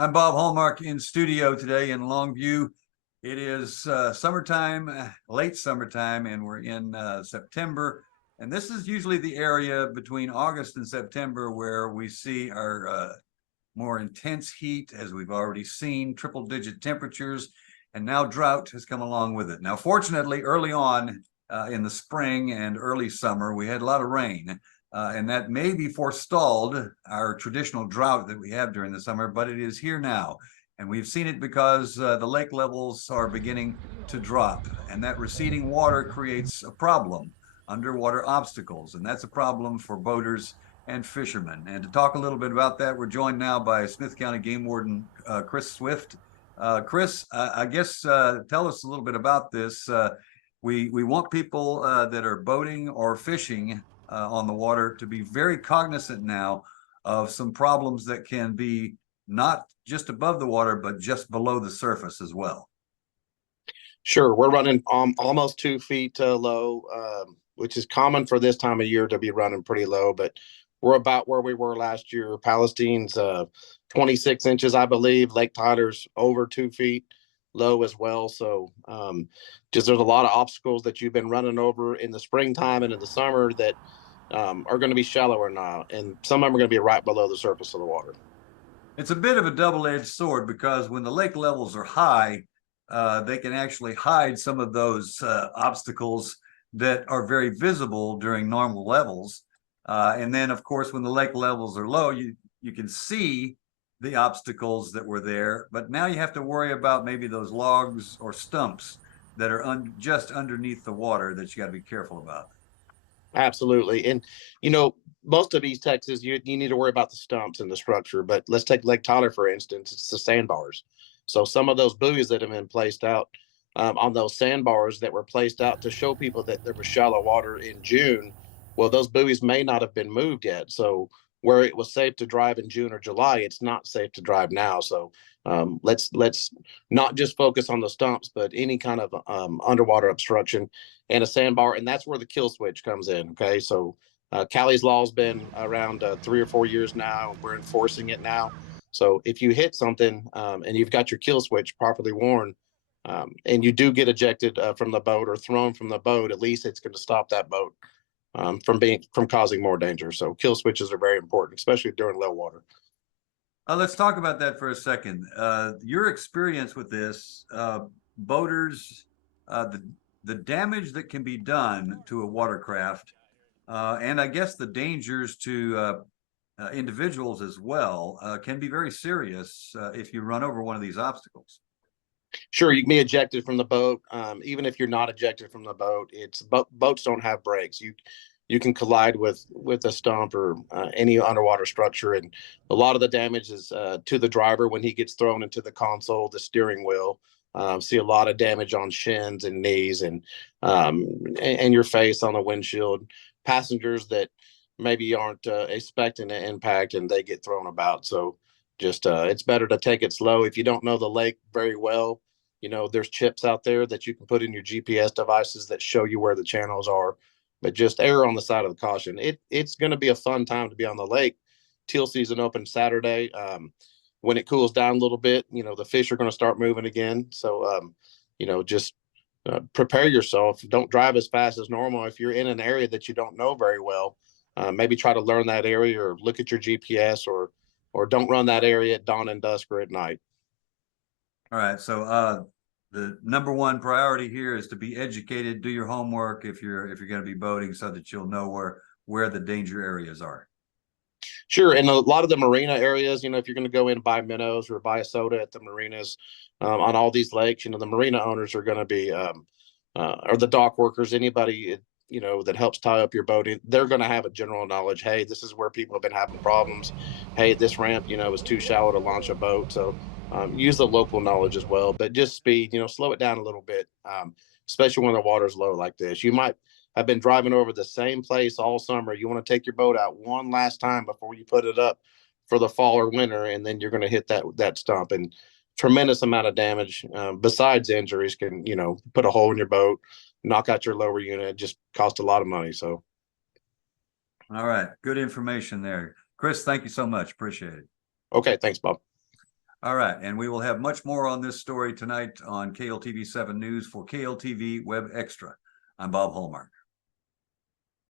I'm Bob Hallmark in studio today in Longview. It is summertime, late summertime, and we're in September. And this is usually the area between August and September where we see our more intense heat, as we've already seen, triple-digit temperatures, and now drought has come along with it. Now, fortunately, early on in the spring and early summer, we had a lot of rain. And that maybe forestalled our traditional drought that we have during the summer, but it is here now. And we've seen it because the lake levels are beginning to drop, and that receding water creates a problem, underwater obstacles, and that's a problem for boaters and fishermen. And to talk a little bit about that, we're joined now by Smith County Game Warden Chris Swift. Chris, I guess tell us a little bit about this. We want people that are boating or fishing on the water to be very cognizant now of some problems that can be not just above the water, but just below the surface as well. Sure, we're running almost 2 feet low, which is common for this time of year to be running pretty low, but we're about where we were last year. Palestine's 26 inches, I believe. Lake Tyler's over 2 feet low as well. So just there's a lot of obstacles that you've been running over in the springtime and in the summer that are going to be shallower now, and some of them are going to be right below the surface of the water. It's a bit of a double-edged sword because when the lake levels are high, they can actually hide some of those obstacles that are very visible during normal levels. And then, of course, when the lake levels are low, you can see the obstacles that were there, but now you have to worry about maybe those logs or stumps that are just underneath the water that you got to be careful about. Absolutely. And, most of East Texas, you need to worry about the stumps and the structure. But let's take Lake Tyler, for instance. It's the sandbars. So some of those buoys that have been placed out on those sandbars that were placed out to show people that there was shallow water in June, well, those buoys may not have been moved yet. So where it was safe to drive in June or July, it's not safe to drive now. So let's not just focus on the stumps, but any kind of underwater obstruction and a sandbar. And that's where the kill switch comes in. Okay. So Cali's law's been around 3 or 4 years now. We're enforcing it now. So if you hit something and you've got your kill switch properly worn, and you do get ejected from the boat or thrown from the boat, at least it's going to stop that boat from causing more danger. So kill switches are very important, especially during low water. Let's talk about that for a second. Your experience with this, boaters, the damage that can be done to a watercraft, and I guess the dangers to individuals as well can be very serious if you run over one of these obstacles. Sure, you can be ejected from the boat. Even if you're not ejected from the boat, boats don't have brakes. You can collide with a stump or any underwater structure, and a lot of the damage is to the driver when he gets thrown into the console, the steering wheel. See a lot of damage on shins and knees and your face on the windshield. Passengers that maybe aren't expecting an impact and they get thrown about. So just it's better to take it slow. If you don't know the lake very well, there's chips out there that you can put in your GPS devices that show you where the channels are, but just err on the side of the caution. It's going to be a fun time to be on the lake. Teal season opens Saturday. When it cools down a little bit, the fish are going to start moving again. So, just prepare yourself. Don't drive as fast as normal. If you're in an area that you don't know very well, maybe try to learn that area or look at your GPS or don't run that area at dawn and dusk or at night. All right. So the number one priority here is to be educated, do your homework if you're going to be boating so that you'll know where the danger areas are. Sure. And a lot of the marina areas, if you're going to go in and buy minnows or buy a soda at the marinas on all these lakes, the marina owners are going to be, or the dock workers, anybody, that helps tie up your boat, they're going to have a general knowledge. Hey, this is where people have been having problems. Hey, this ramp, is too shallow to launch a boat. So use the local knowledge as well, but just speed, slow it down a little bit, especially when the water's low like this. You might have been driving over the same place all summer. You want to take your boat out one last time before you put it up for the fall or winter, and then you're going to hit that stump. And tremendous amount of damage besides injuries can, put a hole in your boat, knock out your lower unit, just cost a lot of money. So. All right. Good information there. Chris, thank you so much. Appreciate it. Okay. Thanks, Bob. All right, and we will have much more on this story tonight on KLTV 7 News for KLTV Web Extra. I'm Bob Hallmark.